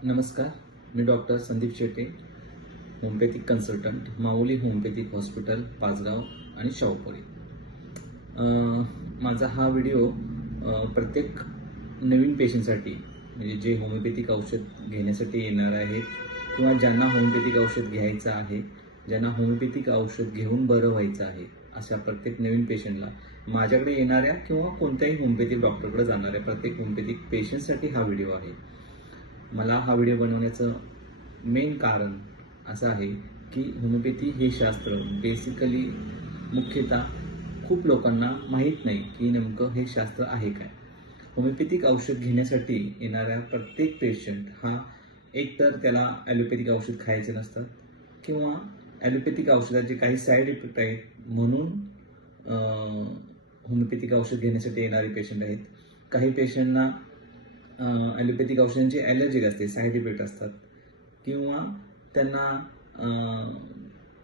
नमस्कार, मी doctor Sandeep Shete, homeopathic consultant, Mauli homeopathic hospital, Pachgaon आणि शाहूपुरी. माझा हा व्हिडिओ प्रत्येक नवीन पेशंटसाठी, म्हणजे जे होमिओपॅथिक औषध घेण्यासाठी येणार आहेत किंवा ज्यांना होमिओपॅथिक औषध घ्यायचं आहे, ज्यांना होमिओपॅथिक औषध घेऊन बरं व्हायचं आहे, अशा प्रत्येक नवीन पेशंटला, माझ्याकडे येणाऱ्या किंवा कोणत्याही होमिओपॅथिक डॉक्टरकडे जाणाऱ्या प्रत्येक होमिओपॅथिक पेशंटसाठी हा व्हिडिओ आहे. मला हा व्हिडिओ बनवण्याचं मेन कारण असं आहे की होमिओपॅथी हे शास्त्र बेसिकली मुख्यतः खूप लोकांना माहीत नाही की नेमकं हे शास्त्र आहे काय. होमिओपॅथिक औषध घेण्यासाठी येणाऱ्या प्रत्येक पेशंट हा एकतर त्याला ॲलोपॅथिक औषध खायचे नसतात किंवा ॲलोपॅथिक औषधाचे काही साईड इफेक्ट आहेत म्हणून होमिओपॅथिक औषध घेण्यासाठी येणारे पेशंट आहेत. काही पेशंटना ॲलोपॅथिक औषधांची ॲलर्जिक असते, साईड इफेक्ट असतात किंवा त्यांना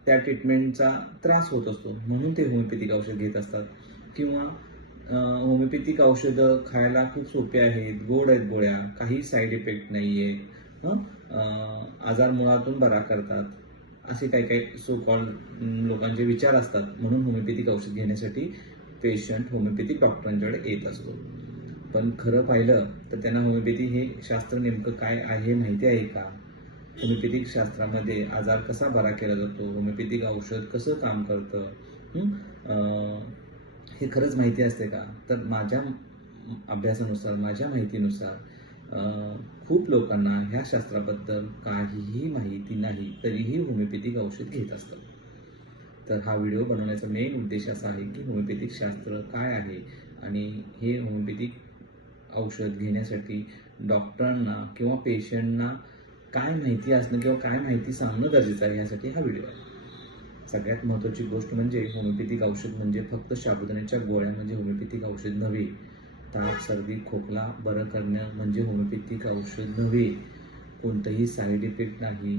त्या ट्रीटमेंटचा त्रास होत असतो म्हणून ते होमिओपॅथिक औषध घेत असतात. किंवा होमिओपॅथिक औषधं खायला खूप सोपे आहेत, गोड आहेत गोळ्या, काही साईड इफेक्ट नाही आहेत, आजार मुळातून बरा करतात, असे काही काही सो कॉल्ड लोकांचे विचार असतात म्हणून होमिओपॅथिक औषध घेण्यासाठी पेशंट होमिओपॅथिक डॉक्टरांच्याकडे येत असतो. पण खरं पाहिलं तर त्यांना होमिओपॅथी हे शास्त्र नेमकं काय आहे माहिती आहे का? होमिओपॅथिक शास्त्रामध्ये आजार कसा बरा केला जातो, होमिओपॅथिक औषध कसं काम करतं, हे खरंच माहिती असते का? तर माझ्या अभ्यासानुसार, माझ्या माहितीनुसार खूप लोकांना ह्या शास्त्राबद्दल काहीही माहिती नाही, तरीही होमिओपॅथिक औषध घेत असतात. तर हा व्हिडिओ बनवण्याचा मेन उद्देश असा आहे की होमिओपॅथिक शास्त्र काय आहे आणि हे होमिओपॅथिक औषध घेण्यासाठी डॉक्टरांना किंवा पेशंटना काय माहिती असणं किंवा काय माहिती सांगणं गरजेचं आहे, यासाठी हा व्हिडिओ आहे. सगळ्यात महत्त्वाची गोष्ट म्हणजे होमिओपॅथिक औषध म्हणजे फक्त साबुदाण्याच्या गोळ्या म्हणजे होमिओपॅथिक औषध नव्हे. ताप, सर्दी, खोकला बरं करणं म्हणजे होमिओपॅथिक औषध नव्हे. कोणतंही साईड इफेक्ट नाही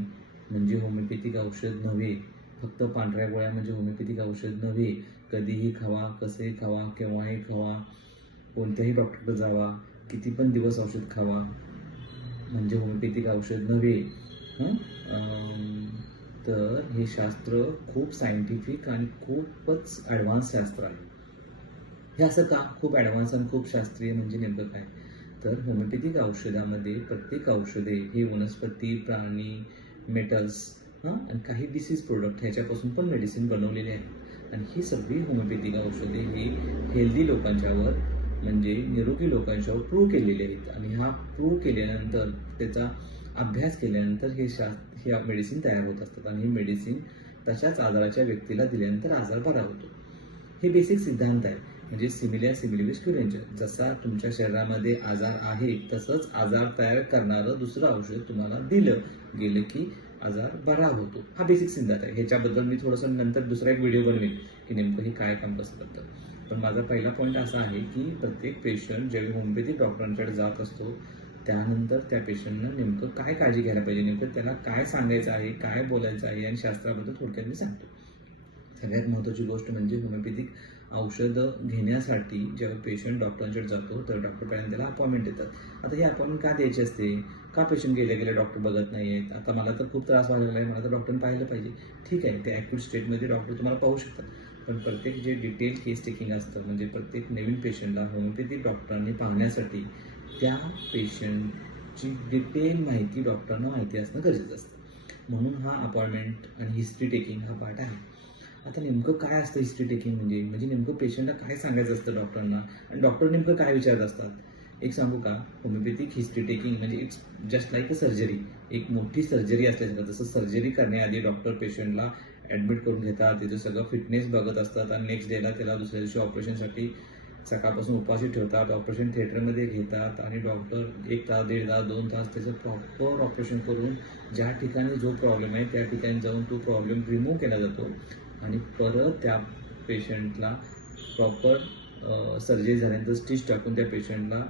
म्हणजे होमिओपॅथिक औषध नव्हे. फक्त पांढऱ्या गोळ्या म्हणजे होमिओपॅथिक औषध नव्हे. कधीही खावा, कसे खावा, केव्हाही खावा, कोणत्याही डॉक्टरकडे जावा, किती पण दिवस औषध खावा म्हणजे होमिओपॅथिक औषध नव्हे. तर हे शास्त्र खूप सायंटिफिक आणि खूपच ॲडव्हान्स शास्त्र आहे. हे असं का खूप ॲडव्हान्स आणि खूप शास्त्रीय म्हणजे नेमकं काय? तर होमिओपॅथिक औषधामध्ये प्रत्येक औषधे ही वनस्पती, प्राणी, मेटल्स आणि काही डिसीज प्रोडक्ट ह्याच्यापासून पण मेडिसिन बनवलेले आहेत. आणि ही सगळी होमिओपॅथिक औषधे ही हेल्दी लोकांच्यावर म्हणजे निरोगी लोकांच्यावर प्रूव्ह केलेले आहेत. आणि हा प्रूव्ह केल्यानंतर त्याचा अभ्यास केल्यानंतर हे मेडिसिन तयार होत असतात आणि ही मेडिसिन तशाच आजाराच्या व्यक्तीला दिल्यानंतर आजार बरा होतो. हे बेसिक सिद्धांत आहे. म्हणजे सिमिलिया सिमिलिव्हिस क्युरेंजा. जसा तुमच्या शरीरामध्ये आजार आहे तसंच आजार तयार करणारं दुसरं औषध तुम्हाला दिलं गेलं की आजार बरा होतो. हा बेसिक सिद्धांत आहे. ह्याच्याबद्दल मी थोडंसं नंतर दुसरा एक व्हिडिओ बनवेन की नेमकं हे काय काम कसं करतं. पण माझा पहिला पॉईंट असा आहे की प्रत्येक पेशंट ज्यावेळी होमिओपॅथिक डॉक्टरांकडे जात असतो त्यानंतर त्या पेशंटनं नेमकं काय काळजी घ्यायला पाहिजे, नेमकं त्याला काय सांगायचं आहे, काय बोलायचं आहे, आणि शास्त्राबद्दल थोडक्यात मी सांगतो. सगळ्यात महत्त्वाची गोष्ट म्हणजे होमिओपॅथिक औषधं घेण्यासाठी जेव्हा पेशंट डॉक्टरांकडे जातो तर डॉक्टर पहिल्यांदा त्याला अपॉइंटमेंट देतात. आता ही अपॉइंटमेंट का द्यायची असते? का पेशंट गेले गेले डॉक्टर बघत नाही आहेत, आता मला तर खूप त्रास व्हायला लागला आहे, मला तर डॉक्टरने पाहिलं पाहिजे. ठीक आहे, ते ॲक्यूट स्टेटमध्ये डॉक्टर तुम्हाला पाहू शकतात. पण प्रत्येक जे डिटेल केस टेकिंग असतं म्हणजे प्रत्येक नवीन पेशंटला होमिओपॅथिक डॉक्टरांनी पाहण्यासाठी त्या पेशंटची डिटेल माहिती डॉक्टरांना माहिती असणं गरजेचं असतं. म्हणून हा अपॉइंटमेंट आणि हिस्ट्री टेकिंग हा पार्ट आहे. आता नेमकं काय असतं हिस्ट्री टेकिंग म्हणजे नेमकं पेशंटला काय सांगायचं असतं डॉक्टरांना आणि डॉक्टर नेमकं काय विचारत असतात? एक सांगू का? होमिओपॅथिक हिस्ट्री टेकिंग म्हणजे it's just like a surgery. एक मोठी सर्जरी असल्यासारखं. जसं सर्जरी करण्याआधी डॉक्टर पेशंटला ॲडमिट करून घेतात, तिथं सगळं फिटनेस बघत असतात आणि नेक्स्ट डेला त्याला दुसऱ्या दिवशी ऑपरेशनसाठी सकाळपासून उपाशी ठेवतात, ऑपरेशन थिएटरमध्ये घेतात आणि डॉक्टर 1 तास, 1.5 तास, 2 तास त्याचं प्रॉपर ऑपरेशन करून ज्या ठिकाणी जो प्रॉब्लेम आहे त्या ठिकाणी जाऊन तो प्रॉब्लेम रिमूव्ह केला जातो आणि परत त्या पेशंटला प्रॉपर सर्जरी झाल्यानंतर स्टिच टाकून त्या पेशंटला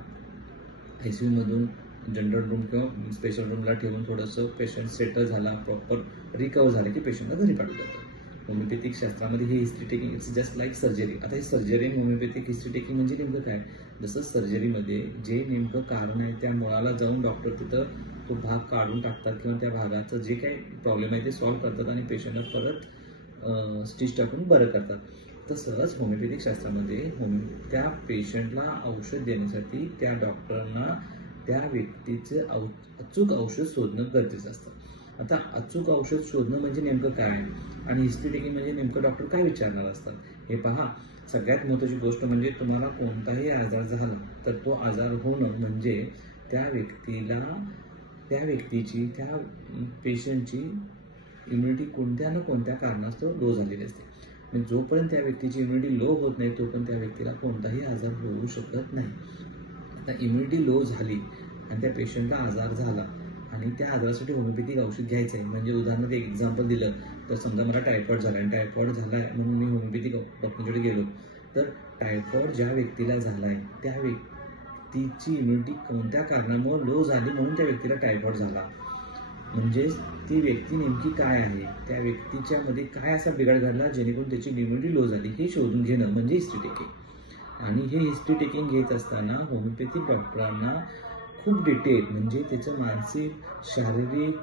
ICUमधून जनरल रूम किंवा स्पेशल रूमला ठेवून थोडंसं पेशंट सेटल झाला, प्रॉपर रिकवर झालं की पेशंटला घरी पाठवलं जातं. होमिओपॅथिक शास्त्रामध्ये ही history taking it's just like surgery. आता ही सर्जरी आणि होमिओपॅथिक हिस्ट्री टेकिंग म्हणजे नेमकं काय? जसं सर्जरीमध्ये जे नेमकं कारण आहे त्या मुळाला जाऊन डॉक्टर तिथं तो भाग काढून टाकतात किंवा त्या भागाचं जे काही प्रॉब्लेम आहे ते सॉल्व्ह करतात आणि पेशंटला परत स्टिच टाकून बरं करतात. तसंच होमिओपॅथिक शास्त्रामध्ये त्या पेशंटला औषध देण्यासाठी त्या डॉक्टरांना त्या व्यक्तीचे अचूक औषध शोधणं गरजेचं असतं. आता अचूक औषध शोधणं म्हणजे नेमकं काय आणि हिस्ट्री टेकिंग म्हणजे नेमकं डॉक्टर काय विचारणार असतात हे पहा. सगळ्यात महत्त्वाची गोष्ट म्हणजे तुम्हाला कोणताही आजार झाला तर तो आजार होणं म्हणजे त्या व्यक्तीची त्या पेशंटची इम्युनिटी कोणत्या ना कोणत्या कारणास्तव लो झालेली असते. आणि जोपर्यंत त्या व्यक्तीची इम्युनिटी लो होत नाही तोपर्यंत त्या व्यक्तीला कोणताही आजार होऊ शकत नाही. आता इम्युनिटी लो झाली आणि त्या पेशंटला आजार झाला आणि त्या आजारासाठी होमिओपॅथिक औषध घ्यायचं आहे. म्हणजे उदाहरणार्थ एक एक्झाम्पल दिलं तर समजा मला टायफॉईड झाला आणि टायफॉईड झाला आहे म्हणून मी होमिओपॅथिक डॉक्टरकडे गेलो. तर टायफॉईड ज्या व्यक्तीला झाला आहे त्या व्यक्तीची इम्युनिटी कोणत्या कारणामुळे लो झाली म्हणून त्या व्यक्तीला टायफॉईड झाला. म्हणजेच ती व्यक्ती नेमकी काय आहे, त्या व्यक्तीच्यामध्ये काय असा बिघाड घडला जेणेकरून त्याची इम्युनिटी लो झाली हे शोधून घेणं म्हणजे हिस्ट्री टेकिंग. आणि हे हिस्ट्री टेकिंग घेत असताना होमिओपॅथिक डॉक्टरांना खूप डिटेल म्हणजे त्याचं मानसिक, शारीरिक,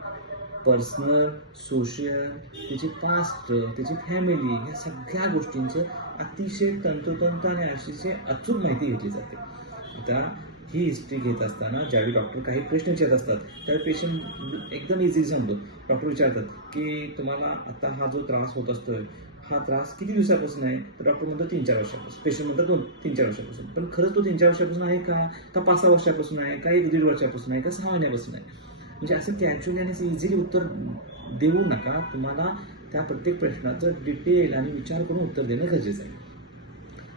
पर्सनल, सोशल, त्याची कास्ट, त्याची फॅमिली या सगळ्या गोष्टींचं अतिशय तंतोतंत आणि अतिशय अचूक माहिती घेतली जाते. आता ही हिस्ट्री घेत असताना ज्यावेळी डॉक्टर काही प्रश्न विचारत असतात त्यावेळी पेशंट एकदम इझिली सांगतो. डॉक्टर विचारतात की तुम्हाला आता हा जो त्रास होत असतोय हा त्रास किती दिवसापासून आहे तर डॉक्टर म्हणतो 3-4 वर्षापासून. पेशंट म्हणतात 2-3-4 वर्षापासून. पण खरंच तो 3-4 वर्षापासून आहे का 5-6 वर्षापासून आहे का 1-1.5 वर्षापासून आहे का 6 महिन्यापासून आहे. म्हणजे असं कॅज्युअली आणि असं इझिली उत्तर देऊ नका. तुम्हाला त्या प्रत्येक प्रश्नाचं डिटेल आणि विचार करून उत्तर देणं गरजेचं आहे.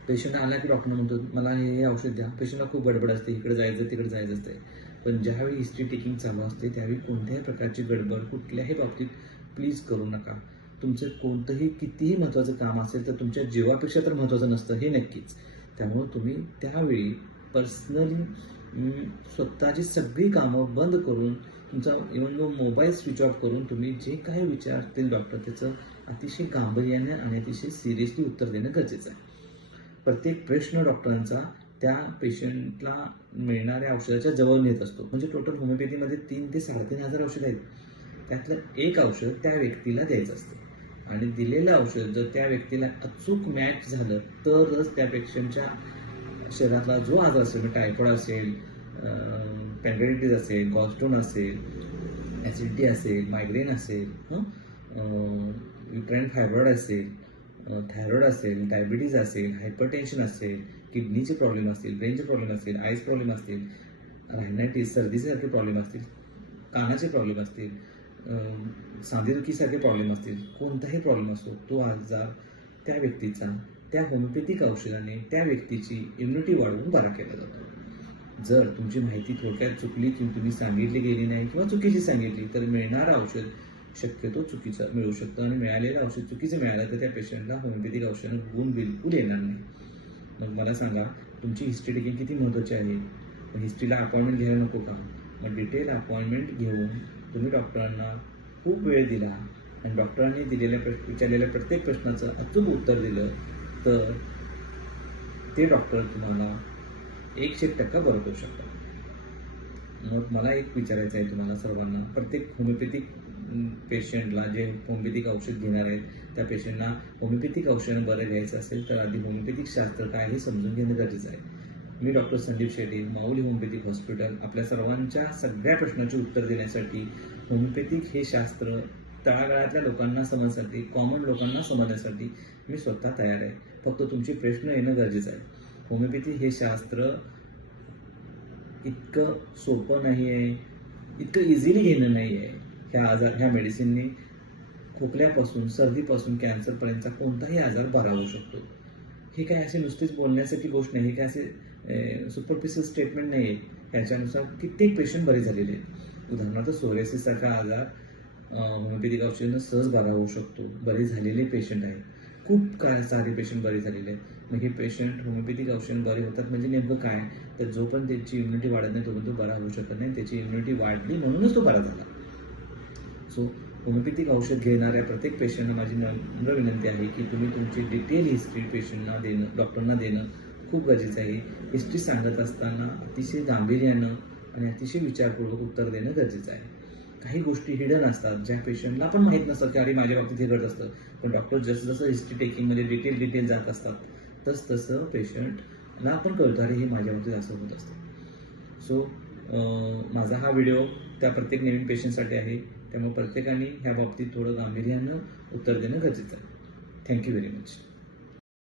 पेशंट आला की डॉक्टर म्हणतो मला हे औषध द्या. पेशंटला खूप गडबड असते, इकडे जायचं तिकडे जायचं असते. पण ज्यावेळी हिस्ट्री टेकिंग चालू असते त्यावेळी कोणत्याही प्रकारची गडबड कुठल्याही बाबतीत प्लीज करू नका. तुमचं कोणतंही कितीही महत्त्वाचं काम असेल तर तुमच्या जीवापेक्षा तर महत्त्वाचं नसतं हे नक्कीच. त्यामुळे तुम्ही त्यावेळी पर्सनली स्वतःची सगळी कामं बंद करून तुमचा इव्हन मोबाईल स्विच ऑफ करून तुम्ही जे काही विचारतील डॉक्टर त्याचं अतिशय गांभीर्याने आणि अतिशय सिरियसली उत्तर देणं गरजेचं आहे. प्रत्येक प्रश्न डॉक्टरांचा त्या पेशंटला मिळणाऱ्या औषधाच्या जवळ नेत असतो. म्हणजे टोटल होमिओपॅथीमध्ये 3,000 ते 3,500 औषधं आहेत. त्यातलं एक औषध त्या व्यक्तीला द्यायचं असतं आणि दिलेलं औषध जर त्या व्यक्तीला अचूक मॅच झालं तरच त्या पेशंटच्या शरीरातला जो आजार असेल टायफॉईड असेल, पॅन्क्रियाटायटिस असेल, गॉलस्टोन असेल, ॲसिडिटी असेल, मायग्रेन असेल, युट्राईन फायब्रॉइड असेल, थायरॉईड असेल, डायबिटीज असेल, हायपरटेन्शन असेल, किडनीचे प्रॉब्लेम असतील, ब्रेनचे प्रॉब्लेम असतील, आईज प्रॉब्लेम असतील, रायनायटिस सर्दीसारखे प्रॉब्लेम असतील, कानाचे प्रॉब्लेम असतील, सांधेदुखीसारखे प्रॉब्लेम असतील, कोणताही प्रॉब्लेम असतो तो आजार त्या व्यक्तीचा त्या होमिओपॅथिक औषधाने त्या व्यक्तीची इम्युनिटी वाढवून बरा केला जातो. जर तुमची माहिती थोडक्यात चुकली किंवा तुम्ही सांगितली गेली नाही किंवा चुकीची सांगितली तर मिळणारं औषध शक्यतो चुकीचं मिळू शकतं आणि मिळालेलं औषध चुकीचं मिळालं तर त्या पेशंटला होमिओपॅथिक औषधानं गुण बिलकुल येणार नाही. मग मला सांगा तुमची हिस्ट्री टेकिंग किती महत्त्वाची आहे. हिस्ट्रीला अपॉइंटमेंट घ्यायला नको का. मग डिटेल अपॉइंटमेंट घेऊन तुम्ही डॉक्टरांना खूप वेळ दिला आणि डॉक्टरांनी विचारलेल्या प्रत्येक प्रश्नाचं अचूक उत्तर दिलं तर ते डॉक्टर तुम्हाला 100% बरं करू शकतात. मग मला एक विचारायचं आहे तुम्हाला सर्वांना. प्रत्येक होमिओपॅथिक पेशंटला जे होमिओपॅथिक औषध घेणार आहेत त्या पेशंटना होमिओपॅथिक औषध बरं घ्यायचं असेल तर आधी होमिओपॅथिक शास्त्र काय हे समजून घेणं गरजेचं आहे. मी डॉक्टर संदीप शेट्टी, माऊली होमिओपॅथिक हॉस्पिटल आपल्या सर्वांच्या सगळ्या प्रश्नांची उत्तर देण्यासाठी होमिओपॅथिक हे शास्त्र तळागाळातल्या लोकांना समजण्यासाठी, कॉमन लोकांना समजण्यासाठी मी स्वतः तयार आहे. फक्त तुमचे प्रश्न येणं गरजेचं आहे. होमिओपॅथी हे शास्त्र इतकं सोपं नाही आहे, इतकं इझिली घेणं नाही आहे. ह्या मेडिसिनने खोकल्यापासून, सर्दीपासून, कॅन्सरपर्यंतचा कोणताही आजार बरा होऊ शकतो. हे काय असे नुसतेच बोलण्यासारखी गोष्ट नाही. हे काय असे सुपरफिशियल स्टेटमेंट नाही आहे. ह्याच्यानुसार कित्येक पेशंट बरे झालेले आहेत. उदाहरणार्थ सोरियासिससारखा आजार होमिओपॅथिक औषधानं सहज बरा होऊ शकतो. बरे झालेले पेशंट आहेत. खूप सारे पेशंट बरे झालेले आहेत. मग हे पेशंट होमिओपॅथिक औषध बरे होतात म्हणजे नेमकं काय तर जोपर्यंत त्याची इम्युनिटी वाढत नाही तोपर्यंत तो बरा होऊ शकत नाही. त्याची इम्युनिटी वाढली म्हणूनच तो बरा झाला. सो होमिओपॅथिक औषध घेणाऱ्या प्रत्येक पेशंटना माझी नम्र विनंती आहे की तुम्ही तुमची डिटेल हिस्ट्री पेशंटना देणं, डॉक्टरना देणं खूप गरजेचं आहे. हिस्ट्री सांगत असताना अतिशय गांभीर्यानं आणि अतिशय विचारपूर्वक उत्तर देणं गरजेचं आहे. काही गोष्टी हिडन असतात, ज्या पेशंटला पण माहीत नसतात की अरे माझ्या बाबतीत हे घडत असतं. पण डॉक्टर जसं जसं हिस्ट्री टेकिंगमध्ये डिटेल जात असतात तसं पेशंटला आपण कळतं अरे हे माझ्या बाबतीत असं होत असतं. सो माझा हा व्हिडिओ त्या प्रत्येक नवीन पेशंटसाठी आहे. त्यामुळे प्रत्येकाने ह्या बाबतीत थोडं गांभीर्यानं उत्तर देणं गरजेचं आहे. Thank you very much.